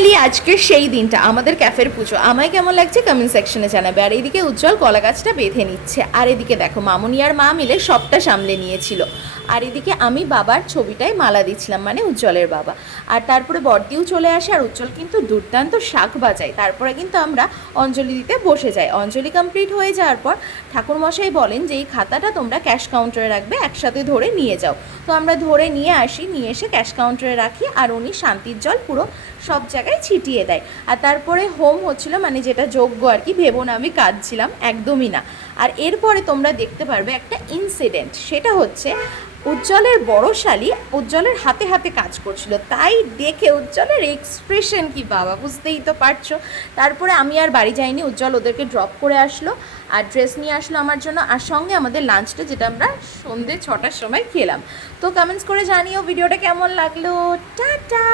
Finally আজকের সেই দিনটা, আমাদের ক্যাফের পুজো। আমায় কেমন লাগছে কমেন্ট সেকশনে জানাবে। আর এইদিকে উজ্জ্বল কলা গাছটা বেঁধে নিচ্ছে, আর এদিকে দেখো মামুনি আর মা মিলে সবটা সামলে নিয়েছিল। আর এদিকে আমি বাবার ছবিটায় মালা দিচ্ছিলাম, মানে উজ্জ্বলের বাবা। আর তারপরে বড়দিও চলে আসে, আর উজ্জ্বল কিন্তু দুর্দান্ত শাঁখ বাজায়। তারপরে কিন্তু আমরা অঞ্জলি দিতে বসে যাই। অঞ্জলি কমপ্লিট হয়ে যাওয়ার পর ঠাকুরমশাই বলেন যে এই খাতাটা তোমরা ক্যাশ কাউন্টারে রাখবে, একসাথে ধরে নিয়ে যাও। তো আমরা ধরে নিয়ে আসি, নিয়ে এসে ক্যাশ কাউন্টারে রাখি, আর উনি শান্তির জল পুরো সব জায়গায় ছিটিয়ে দেয়। আর তারপরে হোম হচ্ছিল, মানে যেটা যজ্ঞ আর কি। ভেবো না আমি কাঁদছিলাম, একদমই না। আর এরপরে তোমরা দেখতে পারবে একটা ইনসিডেন্ট, সেটা হচ্ছে উজ্জ্বলের বড় শালি উজ্জ্বলের হাতে হাতে কাজ করছিল, তাই দেখে উজ্জ্বলের এক্সপ্রেশন কি বাবা, বুঝতেই তো পারছো। তারপরে আমি আর বাড়ি যাইনি, উজ্জ্বল ওদেরকে ড্রপ করে আসলো, আর ড্রেস নিয়ে আসলো আমার জন্য, আর সঙ্গে আমাদের লাঞ্চটা, যেটা আমরা সন্ধ্যে 6টার সময় খেলাম। তো কমেন্টস করে জানিও ভিডিওটা কেমন লাগলো। টাটা।